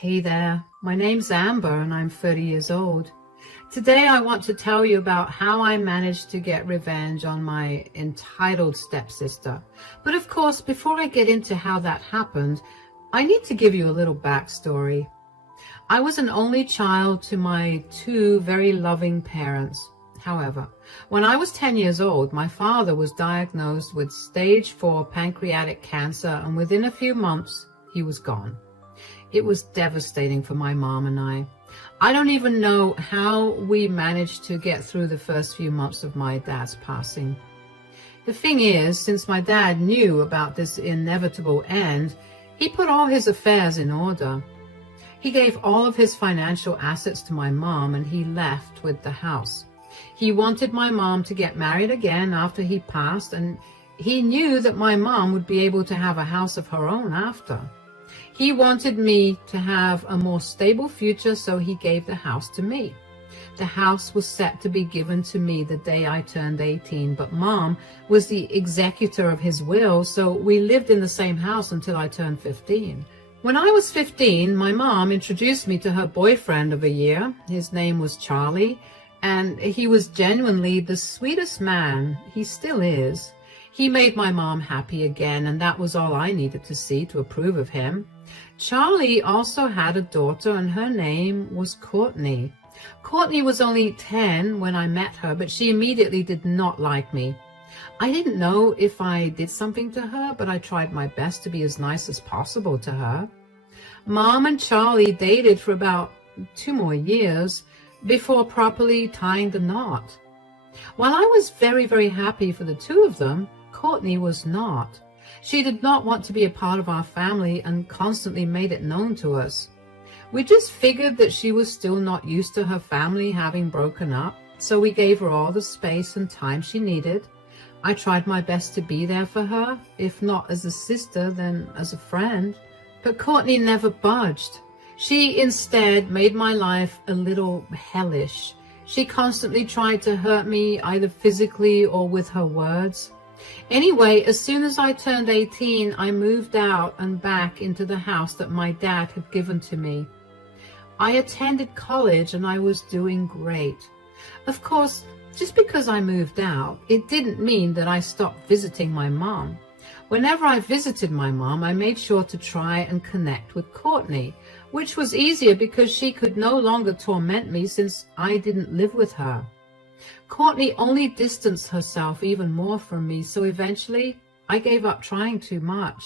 Hey there, my name's Amber and I'm 30 years old. Today I want to tell you about how I managed to get revenge on my entitled stepsister. But of course, before I get into how that happened, I need to give you a little backstory. I was an only child to my two very loving parents. However, when I was 10 years old, my father was diagnosed with stage 4 pancreatic cancer, and within a few months, he was gone. It was devastating for my mom and I. I don't even know how we managed to get through the first few months of my dad's passing. The thing is, since my dad knew about this inevitable end, he put all his affairs in order. He gave all of his financial assets to my mom and he left with the house. He wanted my mom to get married again after he passed, and he knew that my mom would be able to have a house of her own after. He wanted me to have a more stable future, so he gave the house to me. The house was set to be given to me the day I turned 18, but Mom was the executor of his will, so we lived in the same house until I turned 15. When I was 15, my mom introduced me to her boyfriend of a year. His name was Charlie, and he was genuinely the sweetest man. He still is. He made my mom happy again, and that was all I needed to see to approve of him. Charlie also had a daughter, and her name was Courtney. Courtney was only 10 when I met her, but she immediately did not like me. I didn't know if I did something to her, but I tried my best to be as nice as possible to her. Mom and Charlie dated for about 2 more years before properly tying the knot. While I was very, very happy for the two of them, Courtney was not. She did not want to be a part of our family and constantly made it known to us. We just figured that she was still not used to her family having broken up, so we gave her all the space and time she needed. I tried my best to be there for her, if not as a sister, then as a friend. But Courtney never budged. She instead made my life a little hellish. She constantly tried to hurt me, either physically or with her words. Anyway, as soon as I turned 18, I moved out and back into the house that my dad had given to me. I attended college and I was doing great. Of course, just because I moved out, it didn't mean that I stopped visiting my mom. Whenever I visited my mom, I made sure to try and connect with Courtney, which was easier because she could no longer torment me since I didn't live with her. Courtney only distanced herself even more from me, so eventually I gave up trying too much.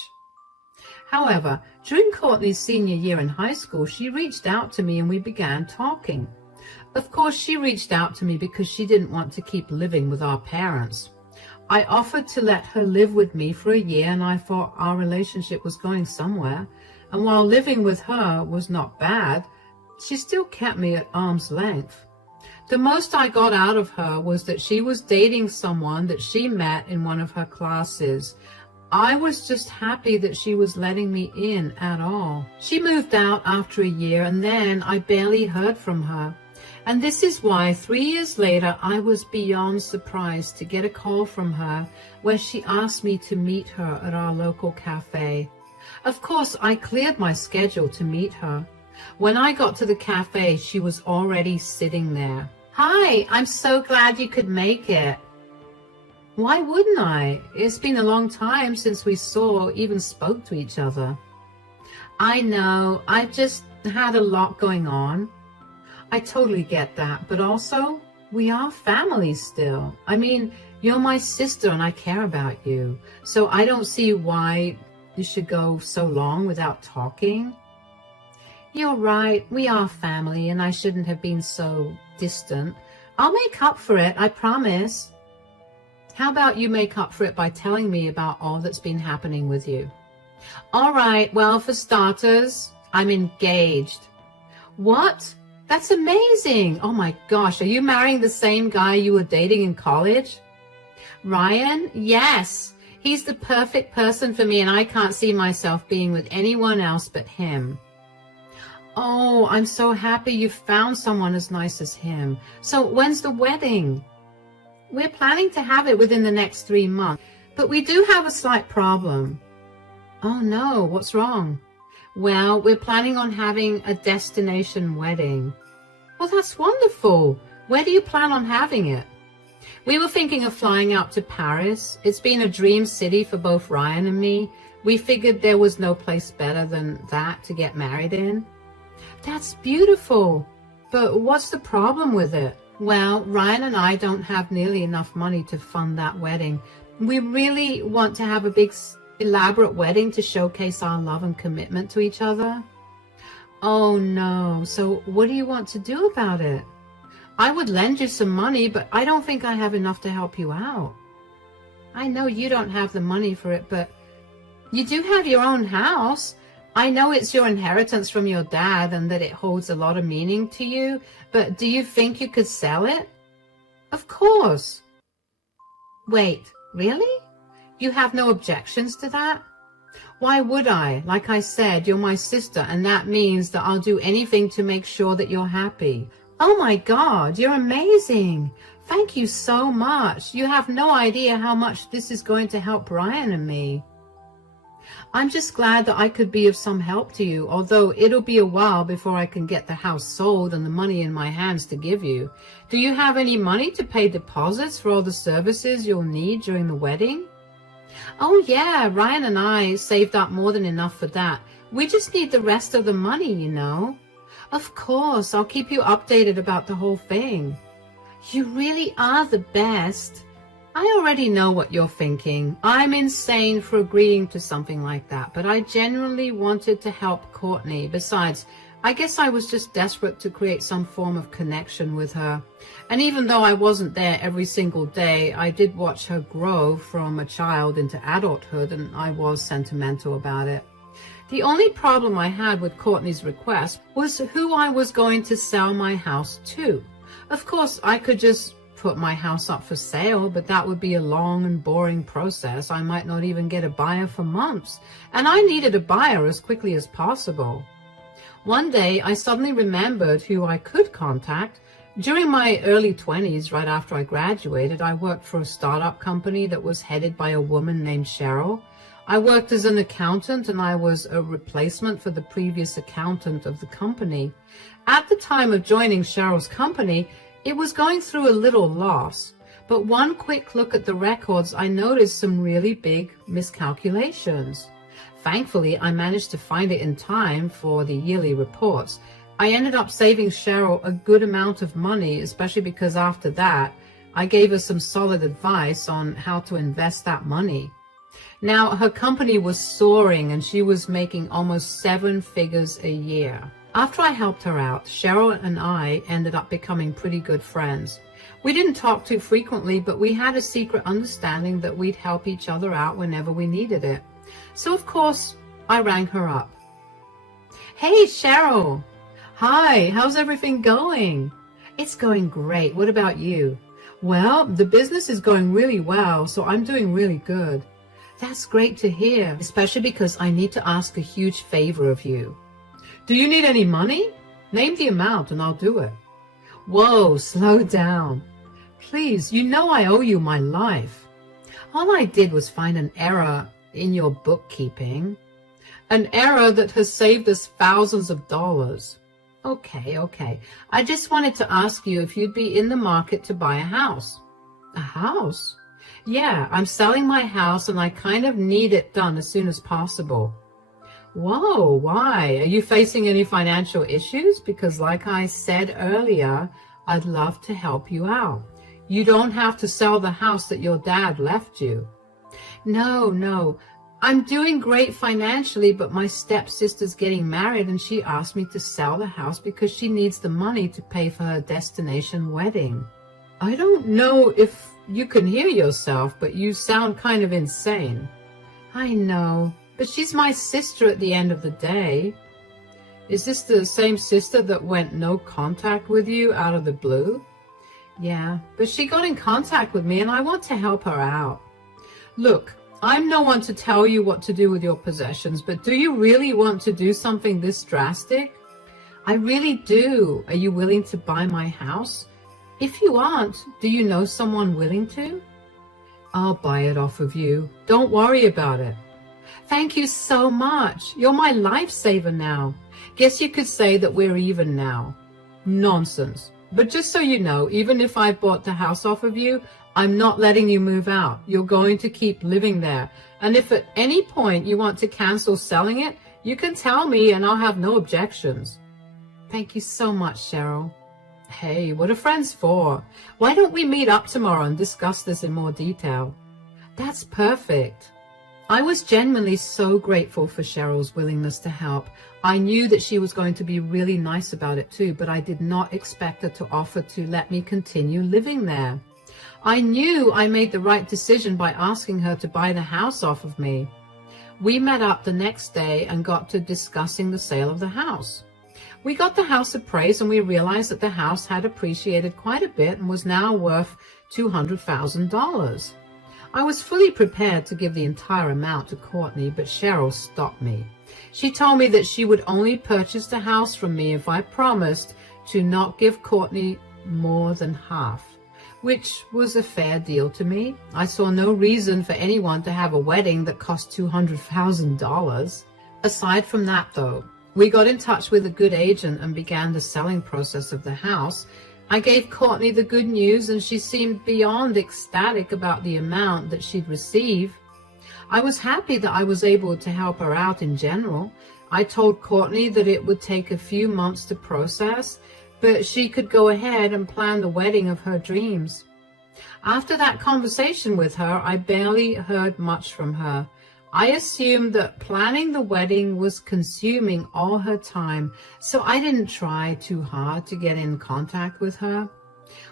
However, during Courtney's senior year in high school, she reached out to me and we began talking. Of course, she reached out to me because she didn't want to keep living with our parents. I offered to let her live with me for a year, and I thought our relationship was going somewhere. And while living with her was not bad, she still kept me at arm's length. The most I got out of her was that she was dating someone that she met in one of her classes. I was just happy that she was letting me in at all. She moved out after a year, and then I barely heard from her. And this is why 3 years later, I was beyond surprised to get a call from her where she asked me to meet her at our local cafe. Of course, I cleared my schedule to meet her. When I got to the cafe, she was already sitting there. "Hi, I'm so glad you could make it." Why wouldn't I? It's been a long time since we saw or even spoke to each other. "I know, I've just had a lot going on." I totally get that, but also, we are family still. I mean, you're my sister and I care about you, so I don't see why you should go so long without talking. "You're right, we are family and I shouldn't have been so distant. I'll make up for it, I promise." "How about you make up for it by telling me about all that's been happening with you?" "All right, well, for starters, I'm engaged." "What? That's amazing. Oh my gosh, are you marrying the same guy you were dating in college?" "Ryan? Yes. He's the perfect person for me and I can't see myself being with anyone else but him." "Oh, I'm so happy you found someone as nice as him. So when's the wedding?" "We're planning to have it within the next 3 months, but we do have a slight problem." "Oh no, what's wrong?" Well, we're planning on having a destination wedding. Well, that's wonderful. Where do you plan on having it? We were thinking of flying out to Paris. It's been a dream city for both Ryan and me. We figured there was no place better than that to get married in. That's beautiful. But what's the problem with it? Well, Ryan and I don't have nearly enough money to fund that wedding. We really want to have a big, elaborate wedding to showcase our love and commitment to each other. Oh no, so what do you want to do about it? I would lend you some money, but I don't think I have enough to help you out. I know you don't have the money for it, but you do have your own house. I know it's your inheritance from your dad and that it holds a lot of meaning to you, but do you think you could sell it? Of course. Wait, really? You have no objections to that? Why would I? Like I said, you're my sister, and that means that I'll do anything to make sure that you're happy. Oh my God, you're amazing. Thank you so much. You have no idea how much this is going to help Brian and me. I'm just glad that I could be of some help to you, although it'll be a while before I can get the house sold and the money in my hands to give you. Do you have any money to pay deposits for all the services you'll need during the wedding? Oh yeah, Ryan and I saved up more than enough for that. We just need the rest of the money, you know. Of course, I'll keep you updated about the whole thing. You really are the best. I already know what you're thinking. I'm insane for agreeing to something like that, but I genuinely wanted to help Courtney. Besides, I guess I was just desperate to create some form of connection with her. And even though I wasn't there every single day, I did watch her grow from a child into adulthood, and I was sentimental about it. The only problem I had with Courtney's request was who I was going to sell my house to. Of course, I could just put my house up for sale, but that would be a long and boring process. I might not even get a buyer for months, and I needed a buyer as quickly as possible. One day, I suddenly remembered who I could contact. During my early 20s, right after I graduated, I worked for a startup company that was headed by a woman named Cheryl. I worked as an accountant, and I was a replacement for the previous accountant of the company. At the time of joining Cheryl's company, it was going through a little loss, but one quick look at the records, I noticed some really big miscalculations. Thankfully, I managed to find it in time for the yearly reports. I ended up saving Cheryl a good amount of money, especially because after that, I gave her some solid advice on how to invest that money. Now, her company was soaring and she was making almost 7 figures a year. After I helped her out, Cheryl and I ended up becoming pretty good friends. We didn't talk too frequently, but we had a secret understanding that we'd help each other out whenever we needed it. So, of course, I rang her up. Hey, Cheryl. Hi, how's everything going? It's going great. What about you? Well, the business is going really well, so I'm doing really good. That's great to hear, especially because I need to ask a huge favor of you. Do you need any money? Name the amount and I'll do it. Whoa, slow down. Please, you know I owe you my life. All I did was find an error in your bookkeeping. An error that has saved us thousands of dollars. Okay. I just wanted to ask you if you'd be in the market to buy a house. A house? Yeah, I'm selling my house and I kind of need it done as soon as possible. Whoa, why? Are you facing any financial issues? Because like I said earlier, I'd love to help you out. You don't have to sell the house that your dad left you. No. I'm doing great financially, but my stepsister's getting married and she asked me to sell the house because she needs the money to pay for her destination wedding. I don't know if you can hear yourself, but you sound kind of insane. I know. But she's my sister at the end of the day. Is this the same sister that went no contact with you out of the blue? Yeah, but she got in contact with me and I want to help her out. Look, I'm no one to tell you what to do with your possessions, but do you really want to do something this drastic? I really do. Are you willing to buy my house? If you aren't, do you know someone willing to? I'll buy it off of you. Don't worry about it. Thank you so much. You're my lifesaver now. Guess you could say that we're even now. Nonsense. But just so you know, even if I bought the house off of you, I'm not letting you move out. You're going to keep living there. And if at any point you want to cancel selling it, you can tell me and I'll have no objections. Thank you so much, Cheryl. Hey, what are friends for? Why don't we meet up tomorrow and discuss this in more detail? That's perfect. I was genuinely so grateful for Cheryl's willingness to help. I knew that she was going to be really nice about it too, but I did not expect her to offer to let me continue living there. I knew I made the right decision by asking her to buy the house off of me. We met up the next day and got to discussing the sale of the house. We got the house appraised and we realized that the house had appreciated quite a bit and was now worth $200,000. I was fully prepared to give the entire amount to Courtney, but Cheryl stopped me. She told me that she would only purchase the house from me if I promised to not give Courtney more than half, which was a fair deal to me. I saw no reason for anyone to have a wedding that cost $200,000. Aside from that, though, we got in touch with a good agent and began the selling process of the house. I gave Courtney the good news and she seemed beyond ecstatic about the amount that she'd receive. I was happy that I was able to help her out in general. I told Courtney that it would take a few months to process, but she could go ahead and plan the wedding of her dreams. After that conversation with her, I barely heard much from her. I assumed that planning the wedding was consuming all her time, so I didn't try too hard to get in contact with her.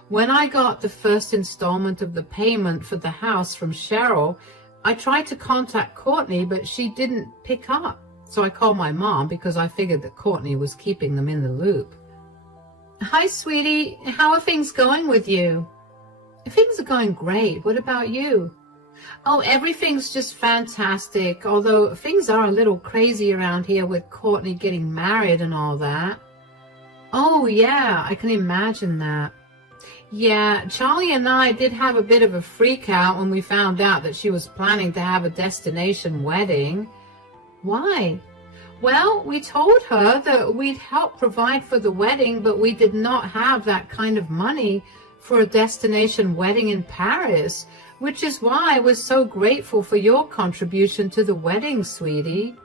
When I got the first installment of the payment for the house from Cheryl, I tried to contact Courtney, but she didn't pick up. So I called my mom because I figured that Courtney was keeping them in the loop. Hi, sweetie. How are things going with you? Things are going great. What about you? Oh, everything's just fantastic, although things are a little crazy around here with Courtney getting married and all that. Oh, yeah, I can imagine that. Yeah, Charlie and I did have a bit of a freak out when we found out that she was planning to have a destination wedding. Why? Well, we told her that we'd help provide for the wedding, but we did not have that kind of money for a destination wedding in Paris, which is why I was so grateful for your contribution to the wedding, sweetie.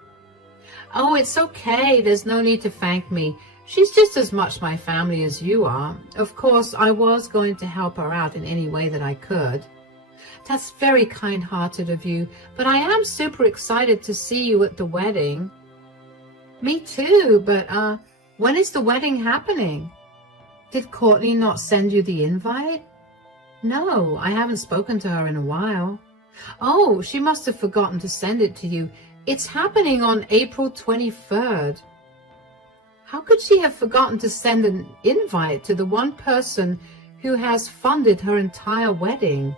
Oh, it's okay. There's no need to thank me. She's just as much my family as you are. Of course, I was going to help her out in any way that I could. That's very kind-hearted of you, but I am super excited to see you at the wedding. Me too, but when is the wedding happening? Did Courtney not send you the invite? No, I haven't spoken to her in a while. Oh, she must have forgotten to send it to you. It's happening on April 23rd. How could she have forgotten to send an invite to the one person who has funded her entire wedding?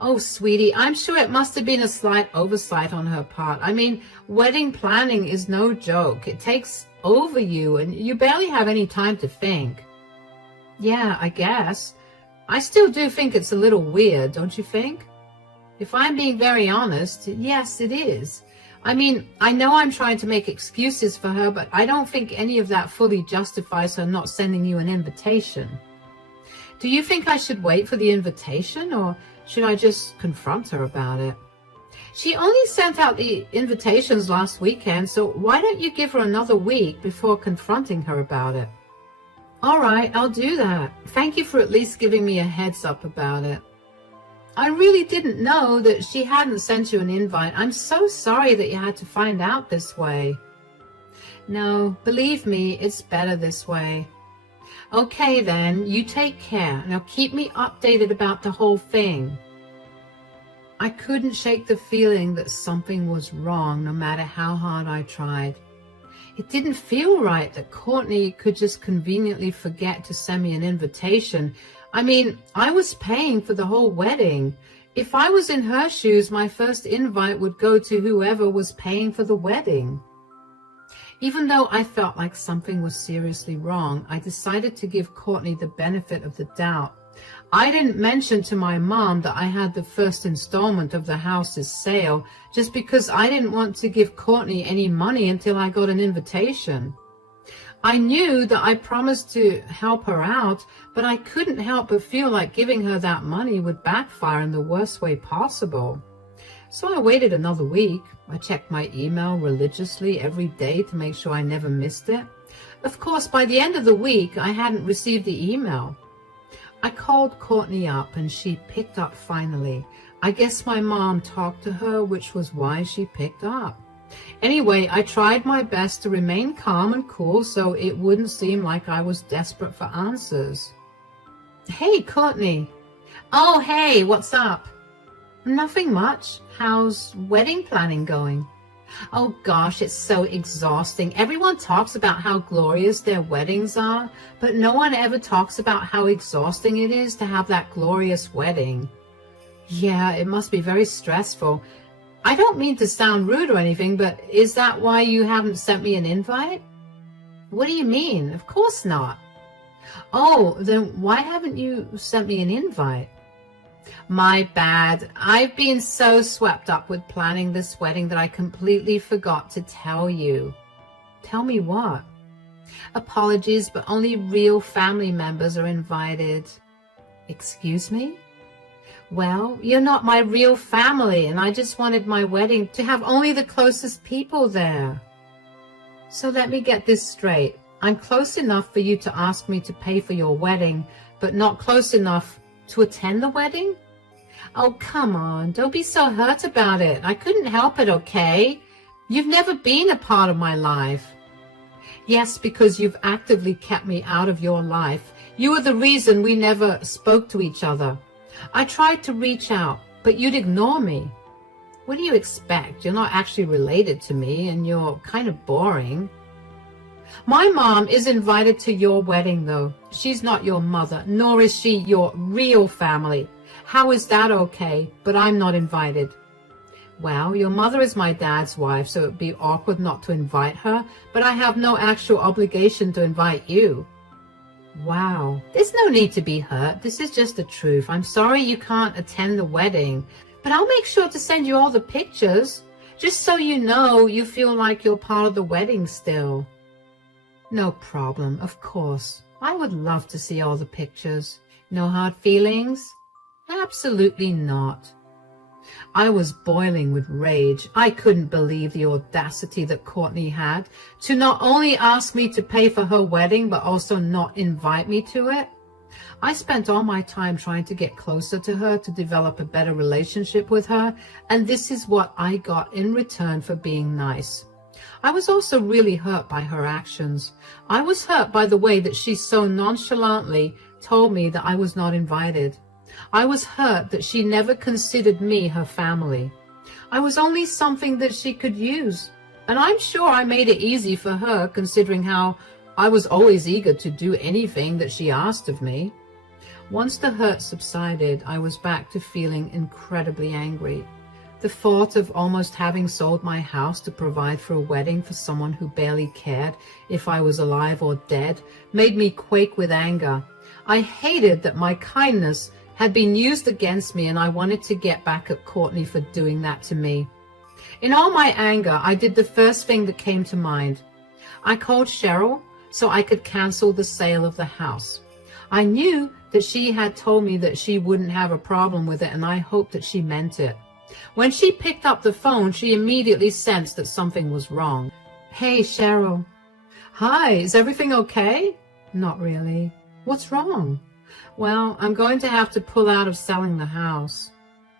Oh, sweetie, I'm sure it must have been a slight oversight on her part. I mean, wedding planning is no joke. It takes over you, and you barely have any time to think. Yeah, I guess. I still do think it's a little weird, don't you think? If I'm being very honest, yes, it is. I mean, I know I'm trying to make excuses for her, but I don't think any of that fully justifies her not sending you an invitation. Do you think I should wait for the invitation, or should I just confront her about it? She only sent out the invitations last weekend, so why don't you give her another week before confronting her about it? All right, I'll do that. Thank you for at least giving me a heads up about it. I really didn't know that she hadn't sent you an invite. I'm so sorry that you had to find out this way. No, believe me, it's better this way. Okay then, you take care. Now keep me updated about the whole thing. I couldn't shake the feeling that something was wrong no matter how hard I tried. It didn't feel right that Courtney could just conveniently forget to send me an invitation. I mean, I was paying for the whole wedding. If I was in her shoes, my first invite would go to whoever was paying for the wedding. Even though I felt like something was seriously wrong, I decided to give Courtney the benefit of the doubt. I didn't mention to my mom that I had the first installment of the house's sale just because I didn't want to give Courtney any money until I got an invitation. I knew that I promised to help her out, but I couldn't help but feel like giving her that money would backfire in the worst way possible. So I waited another week. I checked my email religiously every day to make sure I never missed it. Of course, by the end of the week, I hadn't received the email. I called Courtney up and she picked up finally. I guess my mom talked to her, which was why she picked up. Anyway, I tried my best to remain calm and cool so it wouldn't seem like I was desperate for answers. Hey, Courtney. Oh, hey, what's up? Nothing much. How's wedding planning going? Oh gosh, it's so exhausting. Everyone talks about how glorious their weddings are, but no one ever talks about how exhausting it is to have that glorious wedding. Yeah, it must be very stressful. I don't mean to sound rude or anything, but is that why you haven't sent me an invite? What do you mean? Of course not. Oh, then why haven't you sent me an invite? My bad. I've been so swept up with planning this wedding that I completely forgot to tell you. Tell me what? Apologies, but only real family members are invited. Excuse me? Well, you're not my real family, and I just wanted my wedding to have only the closest people there. So let me get this straight. I'm close enough for you to ask me to pay for your wedding, but not close enough to attend the wedding? Oh, come on. Don't be so hurt about it. I couldn't help it, okay? You've never been a part of my life. Yes, because you've actively kept me out of your life. You were the reason we never spoke to each other. I tried to reach out, but you'd ignore me. What do you expect? You're not actually related to me, and you're kind of boring. My mom is invited to your wedding, though. She's not your mother, nor is she your real family. How is that okay? But I'm not invited. Well, your mother is my dad's wife, so it'd be awkward not to invite her, but I have no actual obligation to invite you. Wow, there's no need to be hurt. This is just the truth. I'm sorry you can't attend the wedding, but I'll make sure to send you all the pictures, just so you know you feel like you're part of the wedding still. No problem, of course. I would love to see all the pictures. No hard feelings? Absolutely not. I was boiling with rage. I couldn't believe the audacity that Courtney had to not only ask me to pay for her wedding, but also not invite me to it. I spent all my time trying to get closer to her, to develop a better relationship with her, and this is what I got in return for being nice. I was also really hurt by her actions. I was hurt by the way that she so nonchalantly told me that I was not invited. I was hurt that she never considered me her family. I was only something that she could use, and I'm sure I made it easy for her, considering how I was always eager to do anything that she asked of me. Once the hurt subsided, I was back to feeling incredibly angry. The thought of almost having sold my house to provide for a wedding for someone who barely cared if I was alive or dead made me quake with anger. I hated that my kindness had been used against me, and I wanted to get back at Courtney for doing that to me. In all my anger, I did the first thing that came to mind. I called Cheryl so I could cancel the sale of the house. I knew that she had told me that she wouldn't have a problem with it, and I hoped that she meant it. When she picked up the phone, she immediately sensed that something was wrong. Hey, Cheryl. Hi, is everything okay? Not really. What's wrong? Well, I'm going to have to pull out of selling the house.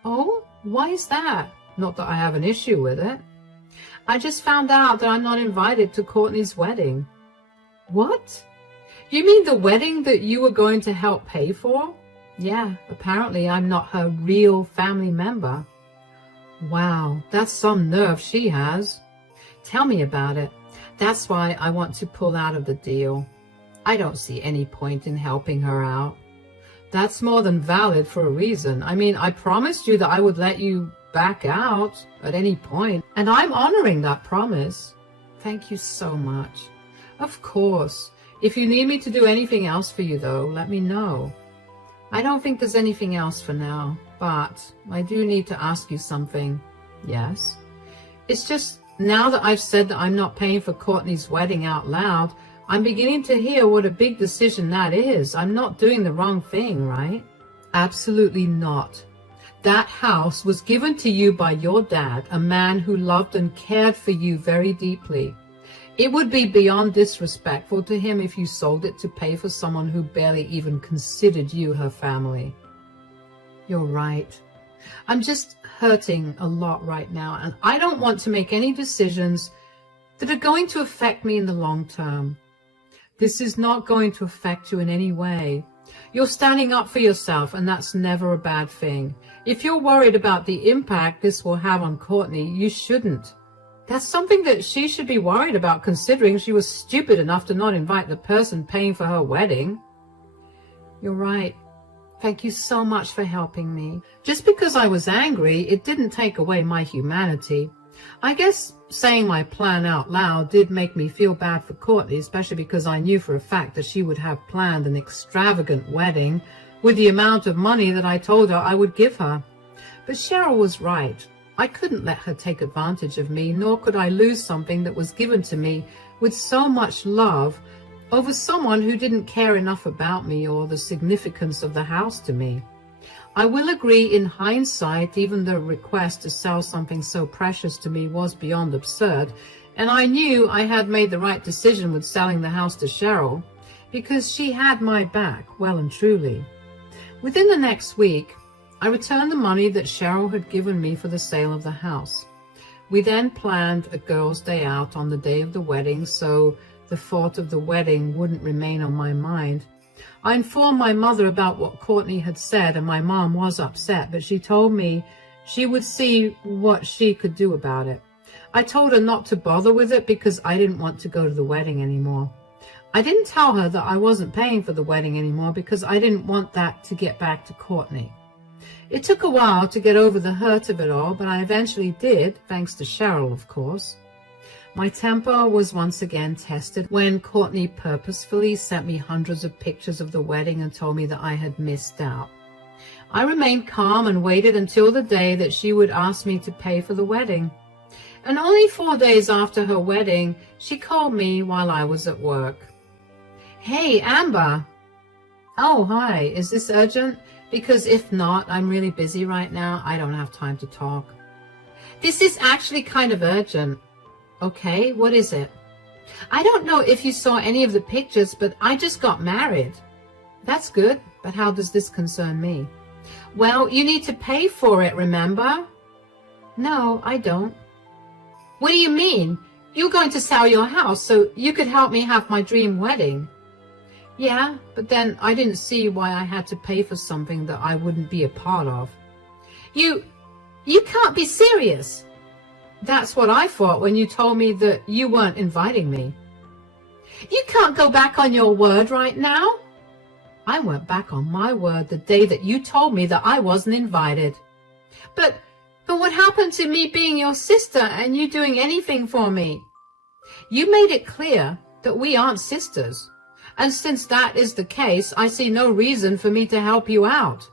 Oh, why is that? Not that I have an issue with it. I just found out that I'm not invited to Courtney's wedding. What? You mean the wedding that you were going to help pay for? Yeah, apparently I'm not her real family member. Wow, that's some nerve she has. Tell me about it. That's why I want to pull out of the deal. I don't see any point in helping her out. That's more than valid for a reason. I mean, I promised you that I would let you back out at any point, and I'm honoring that promise. Thank you so much. Of course. If you need me to do anything else for you, though, let me know. I don't think there's anything else for now, but I do need to ask you something. Yes? It's just now that I've said that I'm not paying for Courtney's wedding out loud, I'm beginning to hear what a big decision that is. I'm not doing the wrong thing, right? Absolutely not. That house was given to you by your dad, a man who loved and cared for you very deeply. It would be beyond disrespectful to him if you sold it to pay for someone who barely even considered you her family. You're right. I'm just hurting a lot right now, and I don't want to make any decisions that are going to affect me in the long term. This is not going to affect you in any way. You're standing up for yourself, and that's never a bad thing. If you're worried about the impact this will have on Courtney, you shouldn't. That's something that she should be worried about, considering she was stupid enough to not invite the person paying for her wedding. You're right. Thank you so much for helping me. Just because I was angry, it didn't take away my humanity. I guess saying my plan out loud did make me feel bad for Courtney, especially because I knew for a fact that she would have planned an extravagant wedding with the amount of money that I told her I would give her. But Cheryl was right. I couldn't let her take advantage of me, nor could I lose something that was given to me with so much love over someone who didn't care enough about me or the significance of the house to me. I will agree, in hindsight, even the request to sell something so precious to me was beyond absurd, and I knew I had made the right decision with selling the house to Cheryl, because she had my back, well and truly. Within the next week, I returned the money that Cheryl had given me for the sale of the house. We then planned a girls' day out on the day of the wedding, so the thought of the wedding wouldn't remain on my mind. I informed my mother about what Courtney had said, and my mom was upset, but she told me she would see what she could do about it. I told her not to bother with it because I didn't want to go to the wedding anymore. I didn't tell her that I wasn't paying for the wedding anymore because I didn't want that to get back to Courtney. It took a while to get over the hurt of it all, but I eventually did, thanks to Cheryl, of course. My temper was once again tested when Courtney purposefully sent me hundreds of pictures of the wedding and told me that I had missed out. I remained calm and waited until the day that she would ask me to pay for the wedding. And only 4 days after her wedding, she called me while I was at work. Hey, Amber. Oh, hi. Is this urgent? Because if not, I'm really busy right now. I don't have time to talk. This is actually kind of urgent. Okay, what is it? I don't know if you saw any of the pictures, but I just got married. That's good, but how does this concern me? Well, you need to pay for it, remember? No, I don't. What do you mean? You're going to sell your house so you could help me have my dream wedding. Yeah, but then I didn't see why I had to pay for something that I wouldn't be a part of. You can't be serious. That's what I thought when you told me that you weren't inviting me. You can't go back on your word right now. I went back on my word the day that you told me that I wasn't invited. But what happened to me being your sister and you doing anything for me? You made it clear that we aren't sisters. And since that is the case, I see no reason for me to help you out.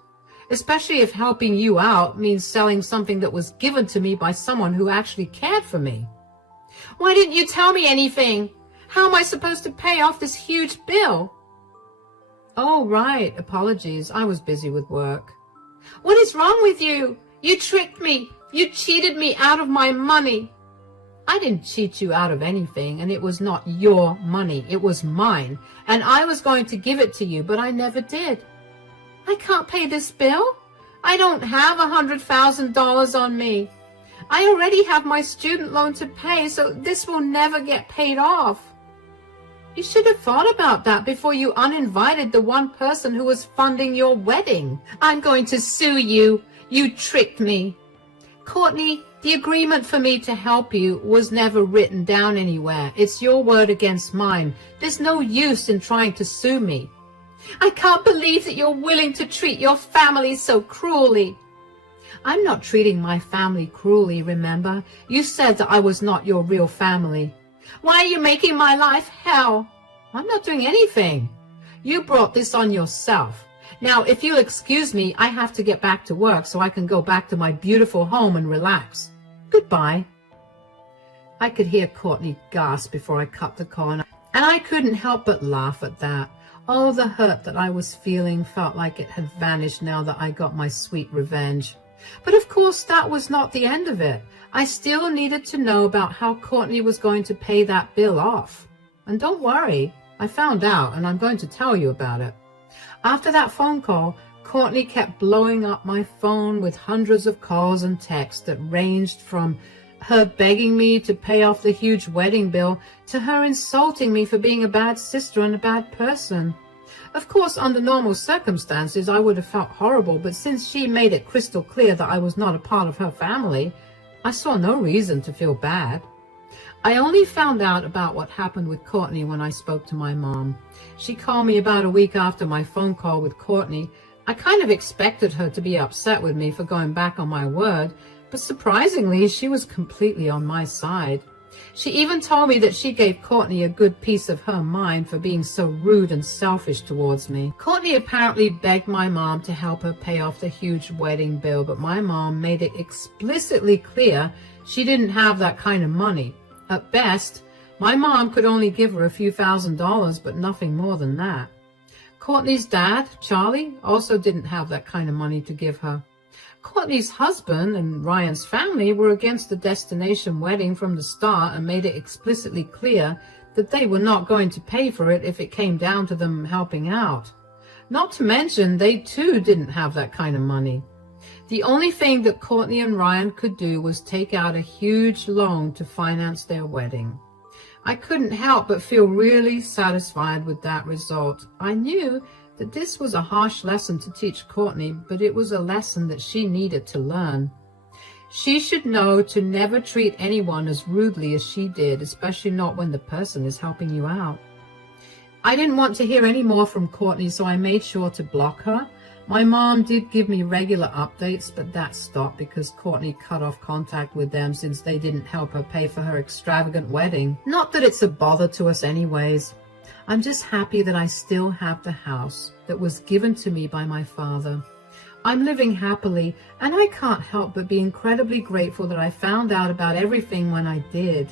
Especially if helping you out means selling something that was given to me by someone who actually cared for me. Why didn't you tell me anything? How am I supposed to pay off this huge bill? Oh, right. Apologies. I was busy with work. What is wrong with you? You tricked me. You cheated me out of my money. I didn't cheat you out of anything, and it was not your money. It was mine, and I was going to give it to you, but I never did. I can't pay this bill. I don't have $100,000 on me. I already have my student loan to pay, so this will never get paid off. You should have thought about that before you uninvited the one person who was funding your wedding. I'm going to sue you. You tricked me. Courtney, the agreement for me to help you was never written down anywhere. It's your word against mine. There's no use in trying to sue me. I can't believe that you're willing to treat your family so cruelly. I'm not treating my family cruelly, remember? You said that I was not your real family. Why are you making my life hell? I'm not doing anything. You brought this on yourself. Now, if you'll excuse me, I have to get back to work so I can go back to my beautiful home and relax. Goodbye. I could hear Courtney gasp before I cut the call, and I couldn't help but laugh at that. Oh, the hurt that I was feeling felt like it had vanished now that I got my sweet revenge. But of course, that was not the end of it. I still needed to know about how Courtney was going to pay that bill off. And don't worry, I found out, and I'm going to tell you about it. After that phone call, Courtney kept blowing up my phone with hundreds of calls and texts that ranged from her begging me to pay off the huge wedding bill to her insulting me for being a bad sister and a bad person. Of course, under normal circumstances, I would have felt horrible, but since she made it crystal clear that I was not a part of her family, I saw no reason to feel bad. I only found out about what happened with Courtney when I spoke to my mom. She called me about a week after my phone call with Courtney. I kind of expected her to be upset with me for going back on my word, but surprisingly, she was completely on my side. She even told me that she gave Courtney a good piece of her mind for being so rude and selfish towards me. Courtney apparently begged my mom to help her pay off the huge wedding bill, but my mom made it explicitly clear she didn't have that kind of money. At best, my mom could only give her a few $1,000s, but nothing more than that. Courtney's dad, Charlie, also didn't have that kind of money to give her. Courtney's husband and Ryan's family were against the destination wedding from the start and made it explicitly clear that they were not going to pay for it if it came down to them helping out. Not to mention, they too didn't have that kind of money. The only thing that Courtney and Ryan could do was take out a huge loan to finance their wedding. I couldn't help but feel really satisfied with that result. I knew that this was a harsh lesson to teach Courtney, but it was a lesson that she needed to learn. She should know to never treat anyone as rudely as she did, especially not when the person is helping you out. I didn't want to hear any more from Courtney, so I made sure to block her. My mom did give me regular updates, but that stopped because Courtney cut off contact with them since they didn't help her pay for her extravagant wedding. Not that it's a bother to us anyways. I'm just happy that I still have the house that was given to me by my father. I'm living happily, and I can't help but be incredibly grateful that I found out about everything when I did.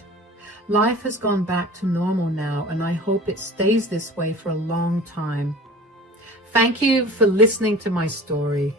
Life has gone back to normal now, and I hope it stays this way for a long time. Thank you for listening to my story.